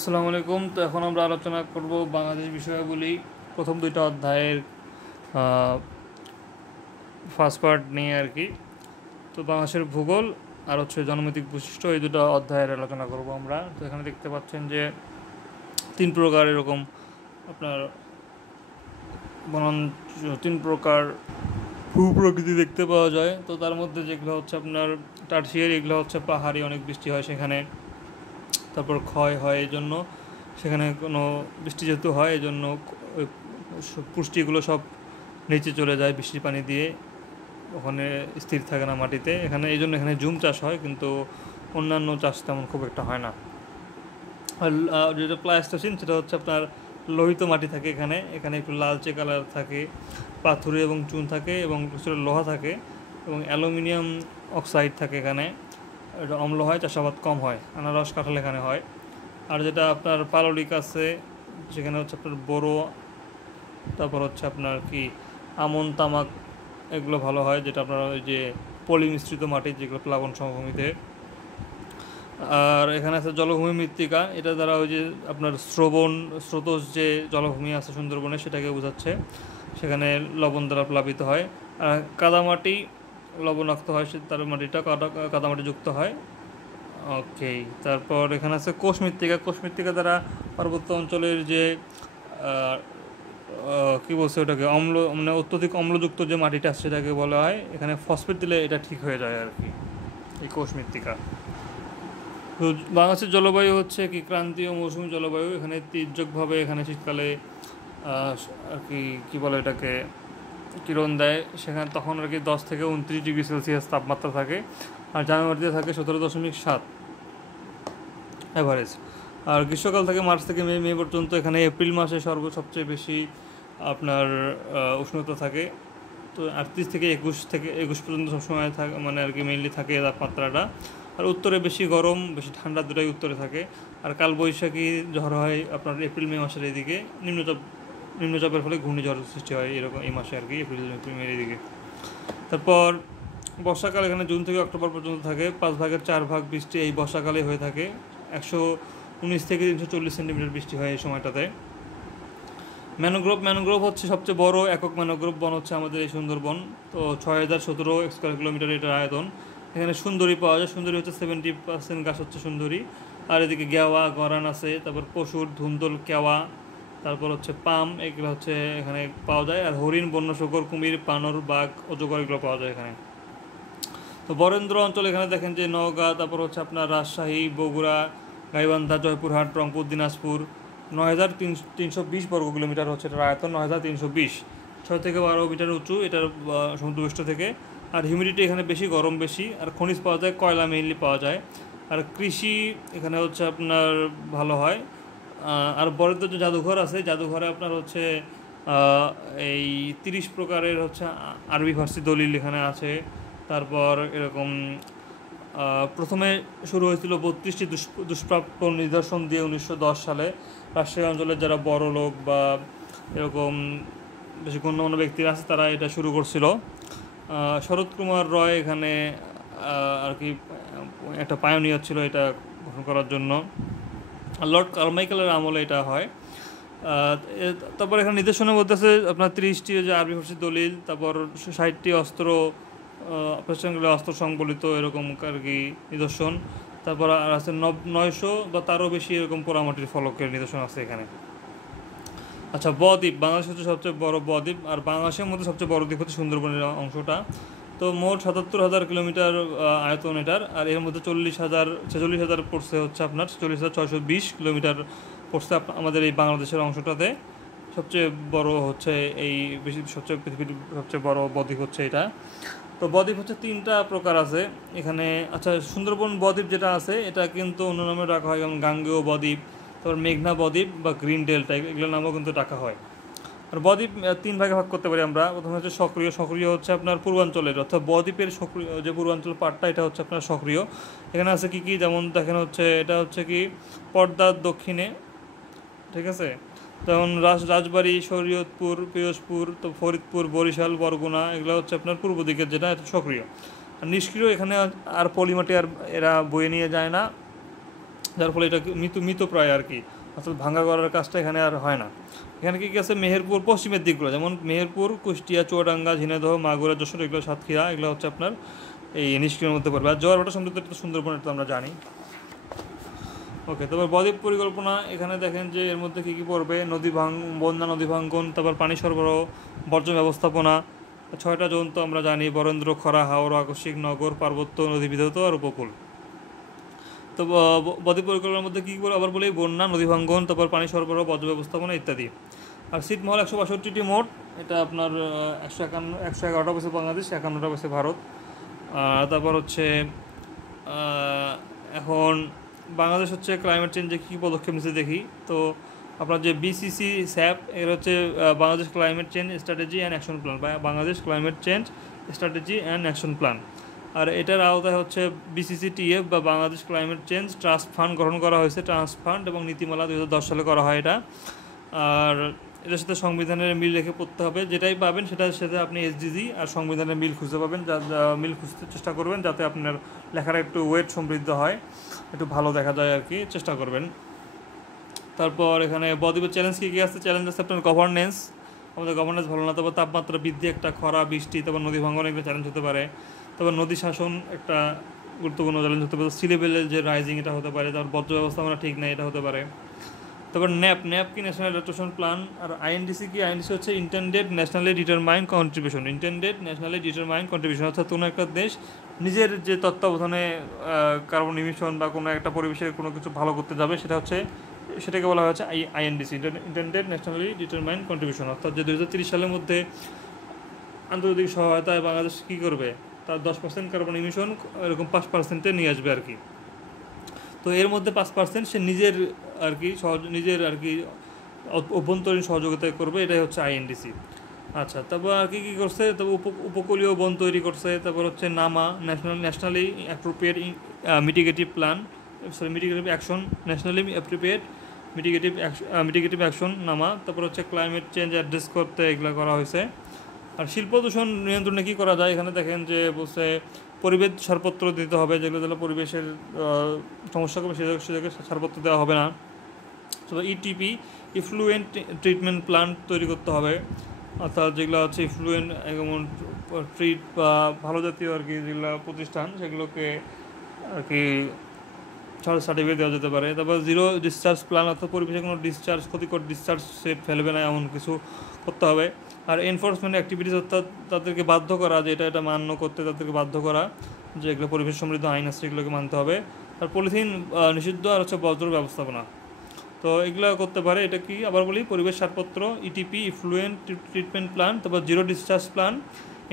আসসালামু আলাইকুম। তো এখন আমরা আলোচনা করব বাংলাদেশ বিষয়াবলী প্রথম দুইটা অধ্যায়ের ফার্স্ট পার্ট নিয়ে আর কি। তো বাংলাদেশের ভূগোল আর হচ্ছে জনমিতিক বৈশিষ্ট্য, এই দুটো অধ্যায়ের আলোচনা করব আমরা। তো এখানে দেখতে পাচ্ছেন যে তিন প্রকার এরকম আপনার তিন প্রকার ভূপ্রকৃতি দেখতে পাওয়া যায়। তো তার মধ্যে যেগুলো হচ্ছে আপনার টারসিয়ারি, এগুলো হচ্ছে পাহাড়ি, অনেক বৃষ্টি হয় সেখানে, তারপর ক্ষয় হয় এই জন্য সেখানে কোনো বৃষ্টি যেহেতু হয় এই জন্য পুষ্টিগুলো সব নিচে চলে যায় বৃষ্টির পানি দিয়ে, ওখানে স্থির থাকে না মাটিতে। এখানে এই জন্য এখানে জুম চাষ হয়, কিন্তু অন্যান্য চাষ তেমন খুব একটা হয় না। আর যেটা প্লাস্টোসিন, সেটা হচ্ছে আপনার লোহিত মাটি থাকে এখানে, এখানে একটু লালচে কালার থাকে, পাথুরে এবং চুন থাকে এবং কিছুটা লোহা থাকে এবং অ্যালুমিনিয়াম অক্সাইড থাকে এখানে। এটা অম্ল হয়, চাষাবাদ কম হয়, আনারস কাঁঠাল এখানে হয়। আর যেটা আপনার পাললিক আছে সেখানে হচ্ছে আপনার বোরো, তারপর হচ্ছে আপনার কি আমন, তামাক, এগুলো ভালো হয়, যেটা আপনার ওই যে পলি মিশ্রিত মাটি যেগুলো প্লাবন সমভূমিতে। আর এখানে আছে জলভূমি মৃত্তিকা, এটা দ্বারা ওই যে আপনার স্রোতস যে জলভূমি আছে সুন্দরবনে সেটাকে বোঝাচ্ছে, সেখানে লবণ দ্বারা প্লাবিত হয়। আর কাদামাটি লবণাক্ত হয়, তার মাটিটা কাদামাটি যুক্ত হয়। ওকে, তারপর এখানে আছে কোষ মৃত্তিকা। কোষ মৃত্তিকা দ্বারা পার্বত্য অঞ্চলের যে কী বলছে ওটাকে, মানে অত্যধিক অম্লযুক্ত যে মাটিটা আছে সেটাকে বলা হয়। এখানে ফসফেট দিলে এটা ঠিক হয়ে যায় আর কি, এই কোষ মৃত্তিকা। তো বাংলাদেশের জলবায়ু হচ্ছে কি ক্রান্তীয় মৌসুমী জলবায়ু। এখানে তীর্যকভাবে এখানে শীতকালে আর কি কী বলে এটাকে কিরণ দেয়, সেখানে তখন আর কি 10 থেকে 29 ডিগ্রি সেলসিয়াস তাপমাত্রা থাকে। আর জানুয়ারিতে থাকে 17.7 অ্যাভারেজ। আর গ্রীষ্মকাল থেকে মার্চ থেকে মে পর্যন্ত। এখানে এপ্রিল মাসে সবচেয়ে বেশি আপনার উষ্ণতা থাকে। তো 38 থেকে 21 পর্যন্ত সবসময় থাকে, মানে আর কি মেইনলি থাকে তাপমাত্রাটা। আর উত্তরে বেশি গরম বেশি ঠান্ডা দুটাই উত্তরে থাকে। আর কালবৈশাখী ঝড় হয় আপনার এপ্রিল মে মাসের এদিকে, নিম্নচাপের ফলে ঘূর্ণিঝড় সৃষ্টি হয় এরকম এই মাসে আর কি, এপ্রিল মে এদিকে। তারপর বর্ষাকাল এখানে জুন থেকে অক্টোবর পর্যন্ত থাকে। 4/5 বৃষ্টি এই বর্ষাকালে হয়ে থাকে। 119 থেকে 340 সেন্টিমিটার বৃষ্টি হয় এই সময়টাতে। ম্যানগ্রোভ হচ্ছে সবচেয়ে বড় একক ম্যানগ্রোভ বন হচ্ছে আমাদের এই সুন্দরবন। তো 6017 স্কোয়ার কিলোমিটার এটার আয়তন। এখানে সুন্দরী পাওয়া যায়, সুন্দরী হচ্ছে 70% গাছ হচ্ছে সুন্দরী। আর এদিকে গেওয়া, গরান আছে, তারপর পশুর ধুন্দল, কেওয়া, তারপর হচ্ছে পাম, এগুলো হচ্ছে এখানে পাওয়া যায়। আর হরিণ, বন্য শূকর, কুমির, বানর, বাঘ, অজগর এগুলো পাওয়া যায় এখানে। তো বরেন্দ্র অঞ্চল এখানে দেখেন যে নওগাঁ, তারপর হচ্ছে আপনার রাজশাহী, বগুড়া, গাইবান্ধা, জয়পুরহাট, রংপুর, দিনাজপুর। 9320 বর্গ কিলোমিটার হচ্ছে এটার আয়তন। 9320, 6 থেকে 12 মিটার উঁচু এটার সমুদ্রপৃষ্ঠ থেকে। আর হিউমিডিটি এখানে বেশি, গরম বেশি। আর খনিজ পাওয়া যায়, কয়লা মেইনলি পাওয়া যায়। আর কৃষি এখানে হচ্ছে আপনার ভালো হয়। আর বরেন্দ্র যে জাদুঘর আছে, জাদুঘরে আপনার হচ্ছে এই 30 প্রকারের হচ্ছে আরবি ফার্সি দলিল এখানে আছে। তারপর এরকম প্রথমে শুরু হয়েছিল 32টি দুষ্প্রাপ্য নিদর্শন দিয়ে 1910 সালে। রাজশাহী অঞ্চলের যারা বড় লোক বা এরকম বেশি গণ্যমান্য ব্যক্তিরা আছে তারা এটা শুরু করছিল। শরৎ কুমার রয় এখানে আর কি একটা পায়োনিয়ার ছিল এটা গঠন করার জন্য। লর্ড কারমাইকেলের আমলে এটা হয়। তারপর এখানে নিদর্শনের মধ্যে আছে আপনার 30টি যে আরবি ফার্সি দলিল, তারপর 60টি অস্ত্র সংবলিত এরকম আর কি নিদর্শন। তারপর আর আছে 900 বা তারও বেশি এরকম পোড়ামাটির ফলকের নিদর্শন আছে এখানে। আচ্ছা, বদ্বীপ বাংলাদেশ হচ্ছে সবচেয়ে বড় বদ্বীপ। আর বাংলাদেশের মধ্যে সবচেয়ে বড় দ্বীপ হচ্ছে সুন্দরবনের অংশটা। তো মোট 77,000 কিলোমিটার আয়তন এটার। আর এর মধ্যে 46,000 পড়ছে হচ্ছে আপনার 46,620 কিলোমিটার পড়ছে আমাদের এই বাংলাদেশের অংশটাতে। সবচেয়ে বড় হচ্ছে এই পৃথিবীর সবচেয়ে বড় বদ্বীপ হচ্ছে এটা। তো বদ্বীপ হচ্ছে 3টা প্রকার আছে এখানে। আচ্ছা, সুন্দরবন বদ্বীপ যেটা আছে এটা কিন্তু অন্য নামে ডাকা হয়, যেমন গাঙ্গেয় বদ্বীপ, তারপর মেঘনা বদ্বীপ বা গ্রিন ডেল্টা, এগুলোর নামও কিন্তু ডাকা হয়। আর বদ্বীপ 3 ভাগে ভাগ করতে পারি আমরা। প্রথমে হচ্ছে সক্রিয় হচ্ছে আপনার পূর্বাঞ্চলের, অর্থাৎ বদ্বীপের সক্রিয় যে পূর্বাঞ্চল পার্টটা এটা হচ্ছে আপনার সক্রিয়। এখানে আছে কি যেমন দেখেন হচ্ছে এটা হচ্ছে কি পদ্মার দক্ষিণে, ঠিক আছে। যেমন রাজবাড়ী, শরীয়তপুর, পিরোজপুর, তো ফরিদপুর, বরিশাল, বরগুনা, এগুলো হচ্ছে আপনার পূর্ব দিকের যেটা সক্রিয়। আর নিষ্ক্রিয় এখানে আর পলিমাটি আর এরা বয়ে নিয়ে যায় না, যার ফলে এটা মৃতপ্রায় আর কি, অর্থাৎ ভাঙা করার কাজটা এখানে আর হয় না। এখানে কী কী আছে, মেহেরপুর পশ্চিমের দিকগুলো যেমন মেহেরপুর, কুষ্টিয়া, চুয়াডাঙ্গা, ঝিনাইদহ, মাগুরা, যশোর, এগুলো সাতক্ষীরা, এগুলো হচ্ছে আপনার এই নিষ্ক্রিয়ের মধ্যে পড়বে। আর জোয়ারভাটা সমৃদ্ধ তো সুন্দরবন, এটা তো আমরা জানি। ওকে, তারপর বদ্বীপ পরিকল্পনা, এখানে দেখেন যে এর মধ্যে কী কী পড়বে, বন্যা, নদী ভাঙ্গন, তারপর পানি সরবরাহ, বর্জ্য ব্যবস্থাপনা, 6টা জোন তো আমরা জানি, বরেন্দ্র, খরা, হাওর, আকস্মিক, নগর, পার্বত্য, নদী বিধৌত আর উপকূল। তো বদ্বীপ পরিকল্পনার মধ্যে কী বলে আবার বলি, বন্যা, নদী ভাঙ্গন, তারপর পানি সরবরাহ, বর্জ্য ব্যবস্থাপনা ইত্যাদি। আর ছিটমহল 162টি মোট, এটা আপনার 111টা বছর বাংলাদেশ, 51টা বছর ভারত। তারপর হচ্ছে এখন বাংলাদেশ হচ্ছে ক্লাইমেট চেঞ্জে কী পদক্ষেপ নিচ্ছে দেখি। তো আপনার যে বিসিসি স্যাপ, এর হচ্ছে Bangladesh climate change strategy and action plan, বা Bangladesh climate change strategy and action plan. আর এটার আওতায় হচ্ছে বিসিসিটিএফ বা Bangladesh climate change trust fund গঠন করা হয়েছে, ট্রাস্ট ফান্ড, এবং নীতিমালা 2010 সালে করা হয় এটা। আর এটার সাথে সংবিধানের মিল রেখে পড়তে হবে, যেটাই পাবেন সেটার সাথে আপনি এসডিজি আর সংবিধানের মিল খুঁজতে পাবেন, মিল খুঁজতে চেষ্টা করবেন যাতে আপনার লেখাটা একটু ওয়েট সমৃদ্ধ হয়, একটু ভালো দেখা যায় আর কি, চেষ্টা করবেন। তারপর এখানে বদ্বীপের চ্যালেঞ্জ কী কী আছে, চ্যালেঞ্জ আছে আপনার গভর্নেন্স, আমাদের গভর্নেন্স ভালো না, তারপর তাপমাত্রা বৃদ্ধি একটা, খরা, বৃষ্টি, তারপর নদী ভাঙ্গন একটা চ্যালেঞ্জ হতে পারে, তারপর নদী শাসন একটা গুরুত্বপূর্ণ চ্যালেঞ্জ হতে পারে, সি লেভেলের যে রাইজিং এটা হতে পারে, তারপর বর্জ্য ব্যবস্থাপনা ঠিক নাই এটা হতে পারে। তারপর ন্যাপ কি ন্যাশনাল অ্যাডাপ্টেশন প্ল্যান, আর আইএনডিসি কি, আইএনডিসি হচ্ছে ইন্টেন্ডেড ন্যাশনালি ডিটারমাইন্ড কন্ট্রিবিউশন, অর্থাৎ কোনো একটা দেশ নিজের যে তত্ত্বাবধানে কার্বন ইমিশন বা কোনো একটা পরিবেশের কোনো কিছু ভালো করতে যাবে, সেটাকে বলা হয়েছে আইএনডিসি, ইন্টেন্ডেড ন্যাশনালি ডিটারমাইন্ড কন্ট্রিবিউশন। অর্থাৎ যে 2030 সালের মধ্যে আন্তর্জাতিক সহায়তায় বাংলাদেশ কী করবে, তার 10% কার্বন ইমিশন এরকম 5%-এ নিয়ে আসবে আর কি। তো এর মধ্যে 5% সে নিজের আর কি অভ্যন্তরীণ সহযোগিতা করবে, এটাই হচ্ছে আইএনডিসি। আচ্ছা, তারপর আর কি করছে, তারপর উপকূলীয় বন তৈরি করছে, তারপর হচ্ছে NAMA, nationally appropriate mitigative action, nationally appropriate mitigative action NAMA, তারপর হচ্ছে ক্লাইমেট চেঞ্জ অ্যাড্রেস করতে এগুলো করা হয়েছে। আর শিল্প দূষণ নিয়ন্ত্রণে কী করা যায়, এখানে দেখেন যে বলছে পরিবেশ ছাড়পত্র দিতে হবে, যেগুলো পরিবেশের সমস্যা করবে সেটাকে ছাড়পত্র দেওয়া হবে না। তো ইটিপি, ইফ্লুয়েন্ট ট্রিটমেন্ট প্ল্যান্ট তৈরি করতে হবে, অর্থাৎ যেগুলো হচ্ছে ইফ্লুয়েন্ট এমন ট্রিট বা ভালো জাতীয় আর কি যেগুলো প্রতিষ্ঠান, সেগুলোকে আর কি সার্টিফিকেট দেওয়া যেতে পারে। তারপর জিরো ডিসচার্জ প্ল্যান, অর্থাৎ পরিবেশে কোনো ক্ষতিকর ডিসচার্জ সে ফেলবে না এমন কিছু করতে হবে। আর এনফোর্সমেন্ট অ্যাক্টিভিটিস, অর্থাৎ তাদেরকে বাধ্য করা যে এটা মান্য করতে, তাদেরকে বাধ্য করা যে এগুলো পরিবেশ সমৃদ্ধ আইন আছে এগুলোকে মানতে হবে। আর পলিথিন নিষিদ্ধ, আর হচ্ছে বর্জ্য ব্যবস্থাপনা, তো এগুলো করতে পারে। এটা কি আবার বলি, পরিবেশ ছাড়পত্র, ইটিপি, ইফ্লুয়েন্ট ট্রিটমেন্ট প্ল্যান, তারপর zero discharge plan,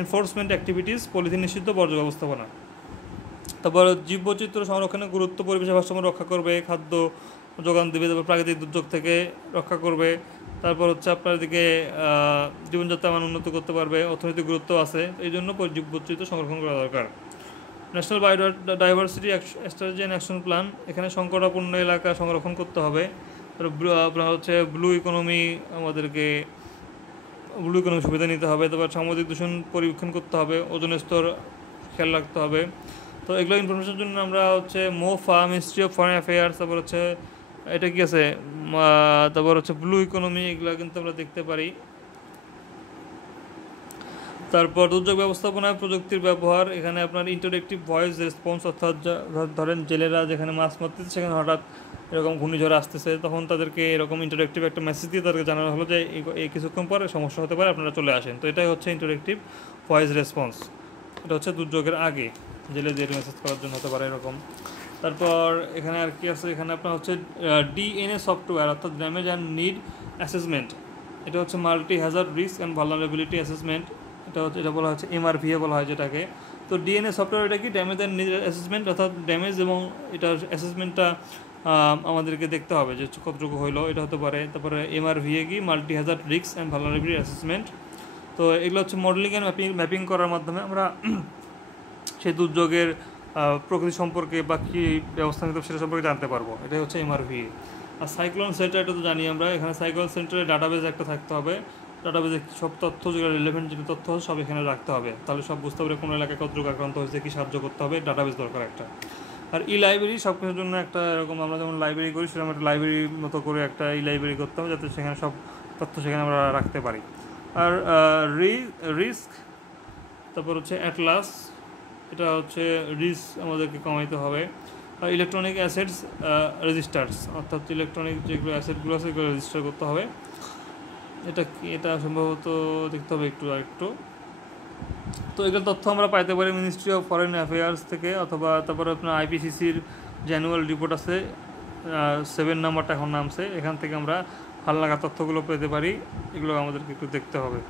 enforcement activities, polythene নিষিদ্ধ, বর্জ্য ব্যবস্থাপনা। তারপর জীববৈচিত্র্য সংরক্ষণের গুরুত্ব, পরিবেশের ভারসাম্য রক্ষা করবে, খাদ্য যোগান দেবে, তারপর প্রাকৃতিক দুর্যোগ থেকে রক্ষা করবে, তারপর হচ্ছে আপনার দিকে জীবনযাত্রা মান উন্নত করতে পারবে, অর্থনৈতিক গুরুত্ব আছে, এই জন্য জীববৈচিত্র্য সংরক্ষণ করা দরকার। National biodiversity strategy and action plan, এখানে সংকটাপন্ন এলাকা সংরক্ষণ করতে হবে। আপনার হচ্ছে ব্লু ইকোনমি সুবিধা নিতে হবে, তারপর সামাজিক দূষণ পরিবীক্ষণ করতে হবে, ওজোন স্তর খেয়াল রাখতে হবে। তো এগুলো ইনফরমেশনের জন্য আমরা হচ্ছে মিনিস্ট্রি অফ ফরেন অ্যাফেয়ার্স, তারপর হচ্ছে এটা কি আছে, তারপর হচ্ছে ব্লু ইকোনমি, এগুলো কিন্তু আমরা দেখতে পারি। তারপর দুর্যোগ ব্যবস্থাপনায় প্রযুক্তির ব্যবহার, এখানে আপনার ইন্টারেক্টিভ ভয়েস রেসপন্স, অর্থাৎ ধরেন জেলেরা যেখানে মাছ মারতেছে সেখানে হঠাৎ এরকম ঘূর্ণিঝড় আসতেছে, তখন তাদেরকে এরকম ইন্টারেক্টিভ একটা মেসেজ দিয়ে তাদেরকে জানানো হলো যে এই কিছুক্ষণ পরে সমস্যা হতে পারে, আপনারা চলে আসেন। তো এটাই হচ্ছে ইন্টারেক্টিভ ভয়েস রেসপন্স, এটা হচ্ছে দুর্যোগের আগে জেলেদের মেসেজ করার জন্য হতে পারে এরকম। তারপর এখানে আর কি আছে, এখানে আপনার হচ্ছে ডিএনএ সফটওয়্যার, অর্থাৎ ড্যামেজ অ্যান্ড নিড অ্যাসেসমেন্ট, এটা হচ্ছে multi Hazard risk and vulnerability assessment, এটা বলা হচ্ছে এমআরভিএ বলা হয় যেটাকে। তো ডিএনএ সফটওয়্যার এটা কি, ড্যামেজ অ্যান্ড নিড অ্যাসেসমেন্ট, অর্থাৎ ড্যামেজ এবং এটার অ্যাসেসমেন্টটা আমাদেরকে দেখতে হবে যে কতটুকু হইলো, এটা হতে পারে। তারপরে এমআরভিএ কি, multi Hazard risk and vulnerability assessment. তো এগুলো হচ্ছে মডেলিং অ্যান্ড ম্যাপিং করার মাধ্যমে আমরা সেই দুর্যোগের প্রকৃতি সম্পর্কে বা কী ব্যবস্থা নিতে সেটা সম্পর্কে জানতে পারবো, এটাই হচ্ছে এমআরভিএ। আর সাইক্লোন সেন্টার, এটা তো জানি আমরা, এখানে সাইক্লোন সেন্টারের ডাটাবেজ একটা থাকতে হবে, ডাটাবেজে সব তথ্য যেগুলো রিলেভেন্ট যে তথ্য সব এখানে রাখতে হবে, তাহলে সব বুঝতে হবে কোন এলাকায় কতটুকু আক্রান্ত হয়েছে, কী সাহায্য করতে হবে, ডাটাবেজ দরকার একটা। আর ই লাইব্রেরি সব কিছুর জন্য একটা এরকম আমরা যেমন লাইব্রেরি করি সেরকম একটা লাইব্রেরির মতো করে একটা ই লাইব্রেরি করতে হবে, যাতে সেখানে সব তথ্য সেখানে আমরা রাখতে পারি। আর রিস্ক, তারপর হচ্ছে অ্যাটলাস, এটা হচ্ছে রিস্ক আমাদেরকে কমাইতে হবে। আর ইলেকট্রনিক অ্যাসেটস রেজিস্টার্স, অর্থাৎ ইলেকট্রনিক যেগুলো অ্যাসেটগুলো আছে সেগুলো রেজিস্টার করতে হবে। এটা সম্ভবত দেখতে হবে একটু। তো এগুলো তথ্য আমরা পাইতে পারি মিনিস্ট্রি অফ ফরেন অ্যাফেয়ার্স থেকে, অথবা তারপরে আপনার আইপিসিসির যে অ্যানুয়াল রিপোর্ট আছে 7 নাম্বারটা এখন নামছে, এখান থেকে আমরা হালনাগাদ তথ্যগুলো পেতে পারি। এগুলো আমাদেরকে একটু দেখতে হবে।